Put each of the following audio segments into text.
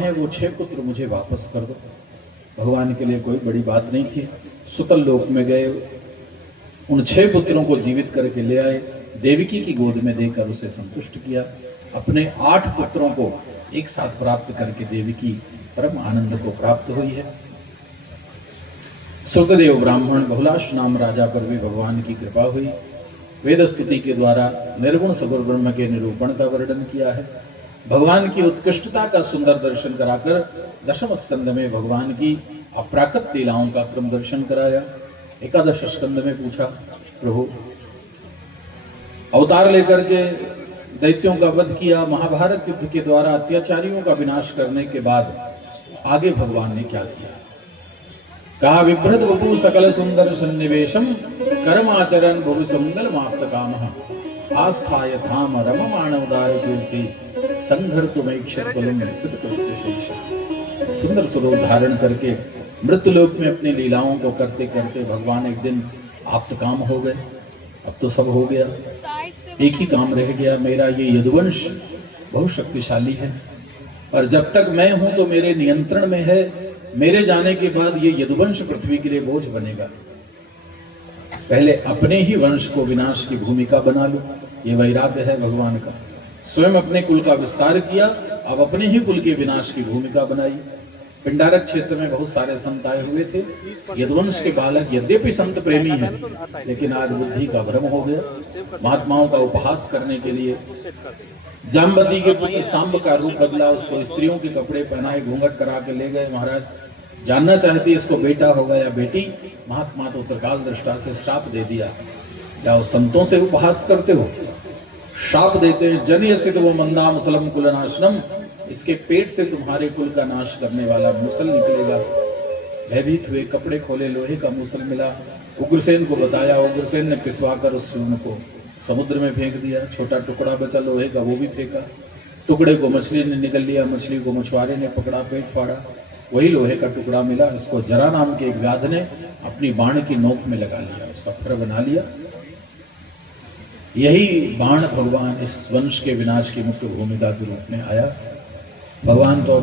है वो 6 पुत्र मुझे वापस कर दो। भगवान के लिए कोई बड़ी बात नहीं थी। सुतल लोक में गए, उन 6 पुत्रों को जीवित करके ले आए, देवकी की गोद में देकर उसे संतुष्ट किया। अपने 8 पुत्रों को एक साथ प्राप्त करके देवकी परम आनंद को प्राप्त हुई है। सुखदेव ब्राह्मण बहुलाश नाम राजा पर भी भगवान की कृपा हुई। वेद स्तुति के द्वारा निर्गुण सगुण ब्रह्म के निरूपण का वर्णन किया है। भगवान की उत्कृष्टता का सुंदर दर्शन कराकर दशम स्कंद में भगवान की अप्राकृत लीलाओं का क्रम दर्शन कराया। एकादश स्कंद में पूछा, प्रभु अवतार लेकर के दैत्यों का वध किया, महाभारत युद्ध के द्वारा अत्याचारियों का विनाश करने के बाद आगे भगवान ने क्या किया? कहा, विभ्रत वपु सकल सुंदर सन्निवेशम कर्माचरण बहु सुंदर माप्त कामः आस्थाय धाम रममाण उदार कीर्ति संघर्तुमैक्षकुलम स्थित कृत्य। सुंदर स्वरूप धारण करके मृत्युलोक में अपनी लीलाओं को करते करते भगवान एक दिन आप्तकाम हो गए। अब तो सब हो गया, एक ही काम रह गया, मेरा ये यदुवंश बहुत शक्तिशाली है और जब तक मैं हूं तो मेरे नियंत्रण में है। मेरे जाने के बाद ये यदुवंश पृथ्वी के लिए बोझ बनेगा। पहले अपने ही वंश को विनाश की भूमिका बना लो। ये वैराग्य है भगवान का। स्वयं अपने कुल का विस्तार किया, अब अपने ही कुल के विनाश की भूमिका बनाई। पिंडारक क्षेत्र में बहुत सारे संत आए हुए थे। यदुवंश के बालक यद्यपि संत प्रेमी हैं, लेकिन आज बुद्धि का भ्रम हो गया। महात्माओं का उपहास करने के लिए जामवती के पुत्र सांब का रूप बदला, उसको स्त्रियों के कपड़े पहनाए, घूंघट करा के ले गए। महाराज जानना चाहती इसको बेटा होगा या बेटी। महात्मा तो त्रिकाल दृष्टा से श्राप दे दिया। क्या वो संतों से उपहास करते हो? श्राप देते हैं, जन यसित वो मंदा मुसलम कुलनाशनम, इसके पेट से तुम्हारे कुल का नाश करने वाला मुसल निकलेगा। भयभीत हुए, कपड़े खोले, लोहे का मुसल मिला। उग्रसेन को बताया, उग्रसेन ने पिसवा कर उस सूर्ण को समुद्र में फेंक दिया। छोटा टुकड़ा बचा लोहे का, वो भी फेंका। टुकड़े को मछली ने निगल लिया, मछली को मछुआरे ने पकड़ा, पेट फाड़ा, वही लोहे का टुकड़ा मिला। इसको जरा नाम के एक व्याध ने अपनी बाण की नोक में लगा लिया, उसका फर बना लिया। यही बाण भगवान इस वंश के विनाश की मुख्य भूमिका के रूप में आया। भगवान तो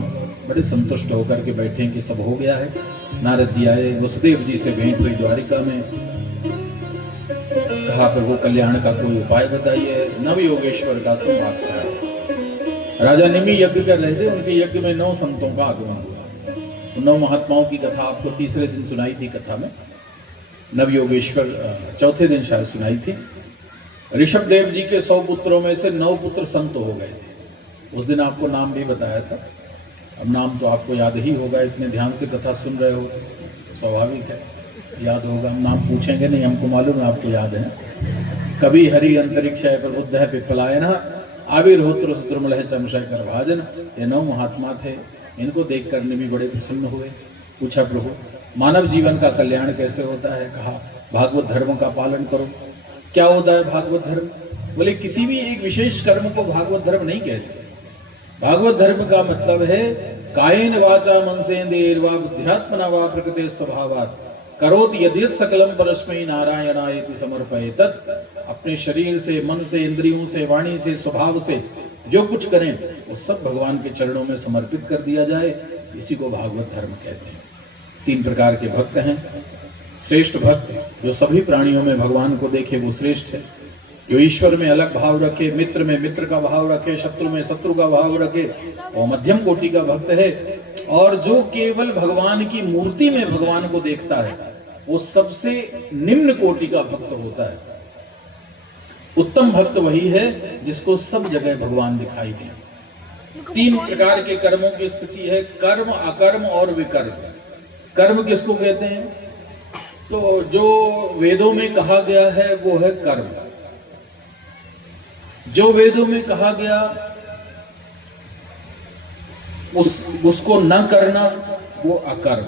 बड़े संतुष्ट होकर के बैठे कि सब हो गया है। नारद जी आए, वसुदेव जी से भेंट हुई द्वारिका में। कहा, प्रभु कल्याण का कोई उपाय बताइए। नव योगेश्वर का संवाद था। राजा निमि यज्ञ कर रहे थे, उनके यज्ञ में 9 संतों का आगमन हुआ। 9 महात्माओं की कथा आपको तीसरे दिन सुनाई थी। कथा में नव योगेश्वर चौथे दिन शायद सुनाई थी। ऋषभ देव जी के 100 पुत्रों में से 9 पुत्र संत हो गए। उस दिन आपको नाम भी बताया था। अब नाम तो आपको याद ही होगा, इतने ध्यान से कथा सुन रहे हो, स्वाभाविक है याद होगा। हम नाम पूछेंगे नहीं, हमको मालूम है आपको याद है। कभी हरि अंतरिक्ष प्रबुद्ध है पिपलायन आविर्होत्र द्रुमलह चमशय कर भाजन। ये 9 महात्मा थे। इनको देख कर भी बड़े प्रसन्न हुए। पूछा, प्रभु मानव जीवन का कल्याण कैसे होता है? कहा, भागवत धर्म का पालन करो। क्या होता है भागवत धर्म? बोले किसी भी एक विशेष कर्म को भागवत धर्म नहीं कहते। भागवत धर्म का मतलब है कायेन वाचा मनसेन्द्रियैर्वा बुद्ध्यात्मना वा प्रकृते स्वभावात् करोति यद्यत् सकलम परस्मै नारायणायति समर्पयेत्। अपने शरीर से, मन से, इंद्रियों से, वाणी से, स्वभाव से जो कुछ करें वो सब भगवान के चरणों में समर्पित कर दिया जाए, इसी को भागवत धर्म कहते हैं। 3 प्रकार के भक्त हैं। श्रेष्ठ भक्त जो सभी प्राणियों में भगवान को देखे वो श्रेष्ठ है। जो ईश्वर में अलग भाव रखे, मित्र में मित्र का भाव रखे, शत्रु में शत्रु का भाव रखे, वो मध्यम कोटि का भक्त है। और जो केवल भगवान की मूर्ति में भगवान को देखता है वो सबसे निम्न कोटि का भक्त होता है। उत्तम भक्त वही है जिसको सब जगह भगवान दिखाई दे। 3 प्रकार के कर्मों की स्थिति है, कर्म, अकर्म और विकर्म। कर्म किसको कहते हैं? तो जो वेदों में कहा गया है वो है कर्म। जो वेदों में कहा गया उसको न करना वो अकर्म,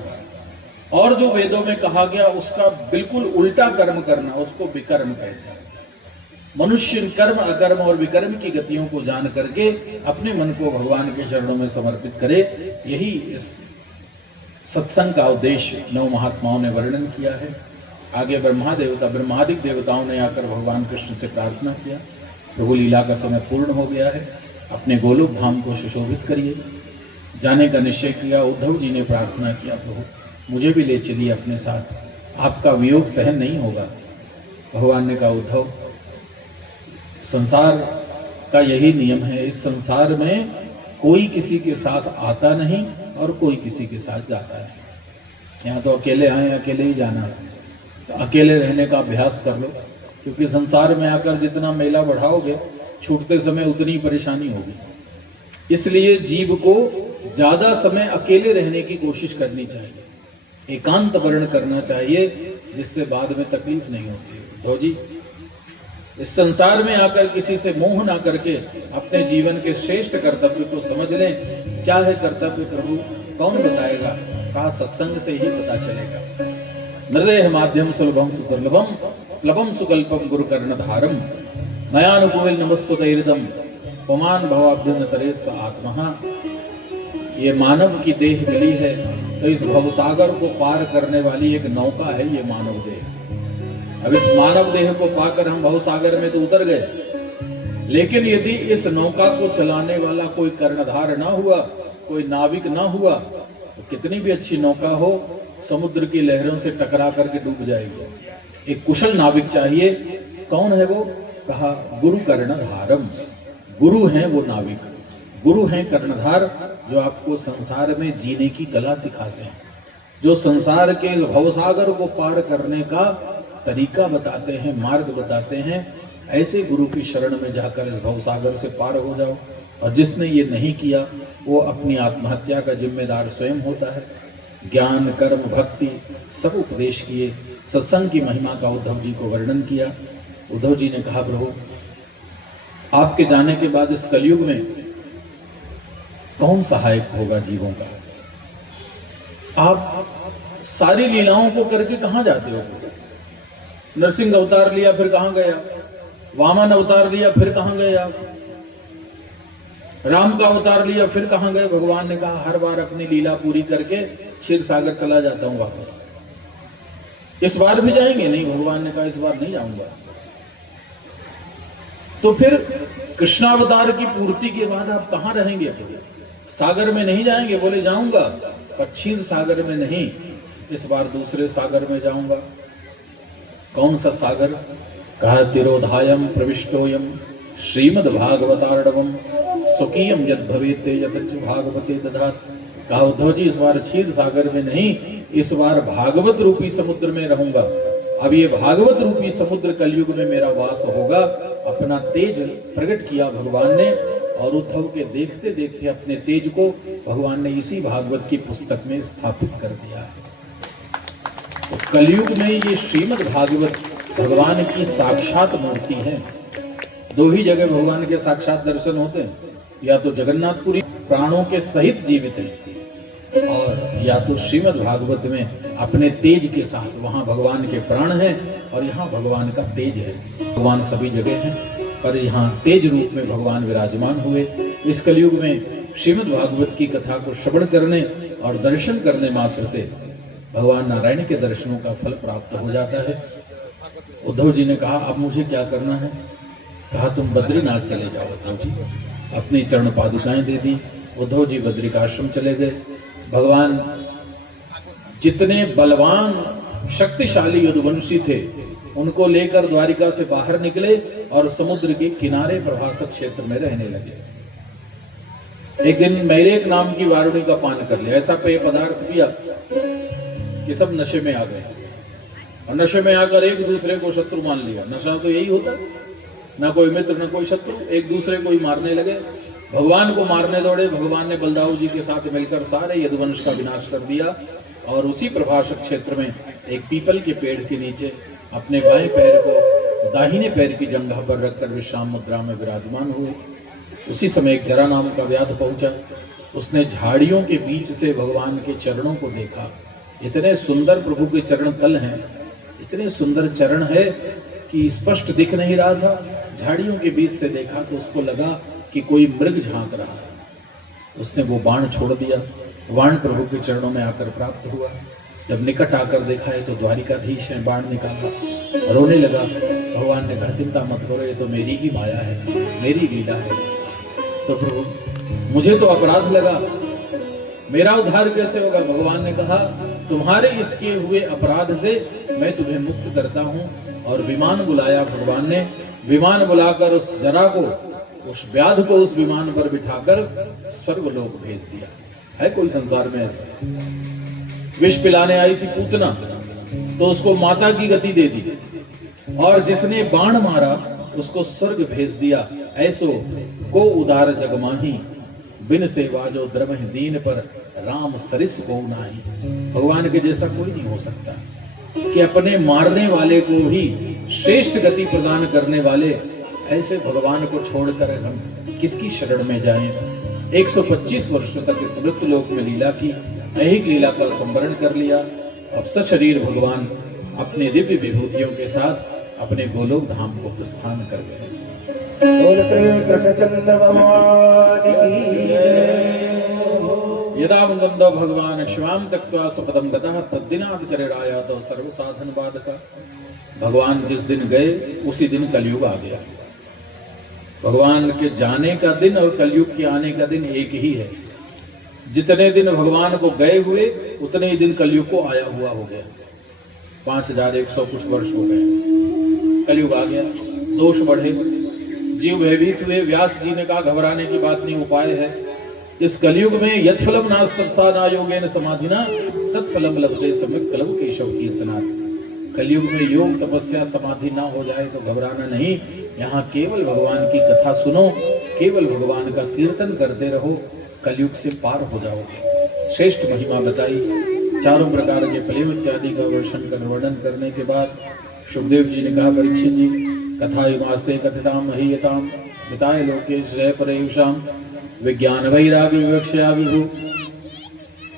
और जो वेदों में कहा गया उसका बिल्कुल उल्टा कर्म करना उसको विकर्म कहते हैं। मनुष्य कर्म, अकर्म और विकर्म की गतियों को जान करके अपने मन को भगवान के चरणों में समर्पित करे। यही इस सत्संग का उद्देश्य 9 महात्माओं ने वर्णन किया है। आगे ब्रह्मादिक देवताओं ने आकर भगवान कृष्ण से प्रार्थना किया, प्रभु लीला का समय पूर्ण हो गया है, अपने गोलोक धाम को सुशोभित करिए। जाने का निश्चय किया। उद्धव जी ने प्रार्थना किया, प्रभु मुझे भी ले चलिए अपने साथ, आपका वियोग सहन नहीं होगा। भगवान ने कहा, उद्धव संसार का यही नियम है, इस संसार में कोई किसी के साथ आता नहीं और कोई किसी के साथ जाता है। यहाँ तो अकेले आए, अकेले ही जाना है, तो अकेले रहने का अभ्यास कर लो, क्योंकि संसार में आकर जितना मेला बढ़ाओगे छूटते समय उतनी परेशानी होगी। इसलिए जीव को ज्यादा समय अकेले रहने की कोशिश करनी चाहिए, एकांत वर्ण करना चाहिए, जिससे बाद में तकलीफ नहीं होती है। उद्धव जी, इस संसार में आकर किसी से मोह ना करके अपने जीवन के श्रेष्ठ कर्तव्य को समझ लें। क्या है कर्तव्य प्रभु, कौन बताएगा? कहा, सत्संग से ही पता चलेगा। नृदेह माध्यम सुलभम सुदुर्लभम प्लवम सुकल्पम गुरु कर्णधारम नयानुकूल नमस्तुतैर्दम पुमान भवाभ्युन तरेत स आत्मा। ये मानव की देह मिली है, तो इस भवसागर को पार करने वाली एक नौका है ये मानव देह। अब इस मानव देह को पाकर हम भवसागर में तो उतर गए, लेकिन यदि इस नौका को चलाने वाला कोई कर्णधार ना हुआ, कोई नाविक ना हुआ, तो कितनी भी अच्छी नौका हो समुद्र की लहरों से टकरा करके डूब जाएगी। एक कुशल नाविक चाहिए। कौन है वो? कहा, गुरु कर्णधारम। गुरु हैं वो नाविक, गुरु हैं कर्णधार, जो आपको संसार में जीने की कला सिखाते हैं, जो संसार के भवसागर को पार करने का तरीका बताते हैं, मार्ग बताते हैं। ऐसे गुरु की शरण में जाकर इस भवसागर से पार हो जाओ। और जिसने ये नहीं किया वो अपनी आत्महत्या का जिम्मेदार स्वयं होता है। ज्ञान, कर्म, भक्ति सब उपदेश किए, सत्संग की महिमा का उद्धव जी को वर्णन किया। उद्धव जी ने कहा, प्रभु आपके जाने के बाद इस कलयुग में कौन सहायक होगा जीवों का? आप सारी लीलाओं को करके कहां जाते हो? नरसिंह अवतार लिया फिर कहां गया, वामन अवतार लिया फिर कहां गए आप, राम का अवतार लिया फिर कहां गए? भगवान ने कहा, हर बार अपनी लीला पूरी करके क्षीर सागर चला जाता हूं वापस। इस बार भी जाएंगे? नहीं, भगवान ने कहा इस बार नहीं जाऊंगा। तो फिर कृष्णावतार की पूर्ति के बाद आप कहां रहेंगे? सागर में नहीं जाएंगे? बोले जाऊंगा, पर क्षीर सागर में नहीं, इस बार दूसरे सागर में जाऊंगा। कौन सा सागर? कहा, तिरोधायम प्रविष्टोयम श्रीमद् भागवतार्णवम स्वकीयम यद भवेते यतच भागवते दधात। कहा, उद्धव जी इस बार क्षीर सागर में नहीं, इस बार भागवत रूपी समुद्र में रहूंगा। अब ये भागवत रूपी समुद्र कलयुग में मेरा वास होगा। अपना तेज प्रकट किया भगवान ने, और उद्धव के देखते देखते अपने तेज को भगवान ने इसी भागवत की पुस्तक में स्थापित कर दिया। तो कलयुग में ये श्रीमद् भागवत भगवान की साक्षात मूर्ति है। दो ही जगह भगवान के साक्षात दर्शन होते हैं, या तो जगन्नाथपुरी प्राणों के सहित जीवित है, और या तो श्रीमद् भागवत में अपने तेज के साथ। वहां भगवान के प्राण हैं और यहाँ भगवान का तेज है। भगवान सभी जगह हैं, पर यहाँ तेज रूप में भगवान विराजमान हुए। इस कलयुग में श्रीमद् भागवत की कथा को श्रवण करने और दर्शन करने मात्र से भगवान नारायण के दर्शनों का फल प्राप्त हो जाता है। उद्धव जी ने कहा, अब मुझे क्या करना है? कहा, तुम बद्रीनाथ चले जाओ। उद्धव जी अपनी चरण पादुकाएं दे दी। उद्धव जी बद्रिकाश्रम चले गए। भगवान जितने बलवान शक्तिशाली यदुवंशी थे उनको लेकर द्वारिका से बाहर निकले और समुद्र के किनारे प्रभासक क्षेत्र में रहने लगे। एक दिन मैरेक नाम की वारुणी का पान कर लिया, ऐसा पेय पदार्थ पिया कि सब नशे में आ गए, और नशे में आकर एक दूसरे को शत्रु मान लिया। नशा तो यही होता, ना कोई मित्र ना कोई शत्रु, एक दूसरे को ही मारने लगे। भगवान को मारने दौड़े। भगवान ने बलदाऊ जी के साथ मिलकर सारे यदुवंश का विनाश कर दिया, और उसी प्रभासक क्षेत्र में एक पीपल के पेड़ के नीचे अपने बाएं पैर को दाहिने पैर की जंघा पर रखकर विश्राम मुद्रा में विराजमान हुए। उसी समय एक जरा नाम का व्याध पहुंचा। उसने झाड़ियों के बीच से भगवान के चरणों को देखा। इतने सुंदर प्रभु के चरण तल हैं, इतने सुंदर चरण है कि स्पष्ट दिख नहीं रहा था। झाड़ियों के बीच से देखा तो उसको लगा कि कोई मृग झांक रहा है। उसने वो बाण छोड़ दिया। बाण प्रभु के चरणों में आकर प्राप्त हुआ। जब निकट आकर देखा है तो द्वारिकाधीश है, बाण निकाला, रोने लगा। भगवान ने कहा, चिंता मत करो, ये तो मेरी ही माया है, मेरी लीला है। तो प्रभु मुझे तो अपराध लगा मेरा उद्धार कैसे होगा? भगवान ने कहा तुम्हारे इसके हुए अपराध से मैं तुम्हें मुक्त करता हूं। और विमान बुलाया भगवान ने, विमान बुलाकर उस जरा को, उस व्याध को उस विमान पर बिठाकर स्वर्गलोक भेज दिया। है कोई संसार में ऐसा? विष पिलाने आई थी पूतना, तो उसको माता की गति दे दी, और जिसने बाण मारा उसको स्वर्ग भेज दिया। ऐसो को उदार जगमाही, बिन सेवा जो द्रमहि दीन पर राम सरिस को नाही। भगवान के जैसा कोई नहीं हो सकता कि अपने मारने वाले को भी श्रेष्ठ गति प्रदान करने वाले ऐसे भगवान को छोड़कर हम किसकी शरण में जाएं? 125 वर्षों तक इस मृत्युलोक में लीला की, ऐहिक लीला का संवरण कर लिया। अब सशरीर भगवान अपने दिव्य विभूतियों के साथ अपने गोलोक धाम को प्रस्थान कर गए। यदा मुकुंदो भगवान शिवाम तक्त्वा सुपदम गतः तद्दिनाद करेराया तो सर्व साधन बाधका। भगवान जिस दिन गए उसी दिन कलयुग आ गया। भगवान के जाने का दिन और कलयुग के आने का दिन एक ही है। जितने दिन भगवान को गए हुए उतने ही दिन कलयुग को आया हुआ हो गया। 5100 कुछ वर्ष हो गए, कलयुग आ गया। दोष बढ़े, जीव भयभीत हुए। व्यास जी ने कहा घबराने की बात नहीं, उपाय है। इस कलयुग में यत्फलम नास्तप्सा ना योगेन समाधिना तत्फलम लभते सम्यक् कलम केशव कीर्तनात्। कलयुग में योग तपस्या समाधि ना हो जाए तो घबराना नहीं। यहाँ केवल भगवान की कथा सुनो, केवल भगवान का कीर्तन करते रहो, कलयुग से पार हो जाओगे। श्रेष्ठ महिमा बताई, चारों प्रकार के प्लेव इत्यादि का वर्णन करने के बाद सुखदेव जी ने कहा परीक्षित जी, कथा युगास्ते कथिताम महीयताम हिताय लोके श्रेय परेयुषाम विज्ञान वैराग्य विवक्षया विभु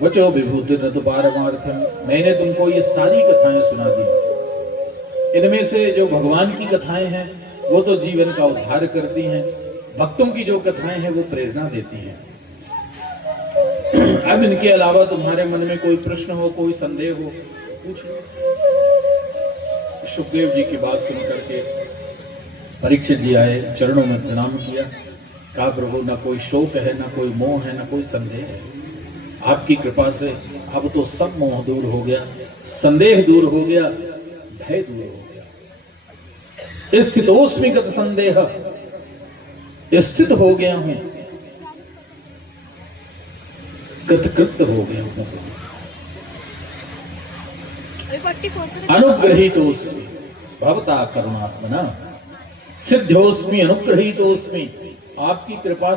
वचो विभूति न तो पारमार्थम। मैंने तुमको ये सारी कथाएं सुना दी। इनमें से जो भगवान की कथाएं हैं वो तो जीवन का उद्धार करती हैं, भक्तों की जो कथाएं हैं वो प्रेरणा देती हैं। अब इनके अलावा तुम्हारे मन में कोई प्रश्न हो, कोई संदेह हो, पूछ लो। सुखदेव जी की बात सुन करके परीक्षित जी आए, चरणों में प्रणाम किया, कहा प्रभु न कोई शोक है, न कोई मोह है, न कोई संदेह है। आपकी कृपा से अब तो सब मोह दूर हो गया, संदेह दूर हो गया, भय दूर हो गया। स्थितोस्मि गत संदेह, स्थित हो गया हूं, कृतकृत हो गया हूं। अनुग्रहीतोस्मि भवता करुणात्मना, सिद्ध्योस्मि अनुग्रहीतोस्मि। आपकी कृपा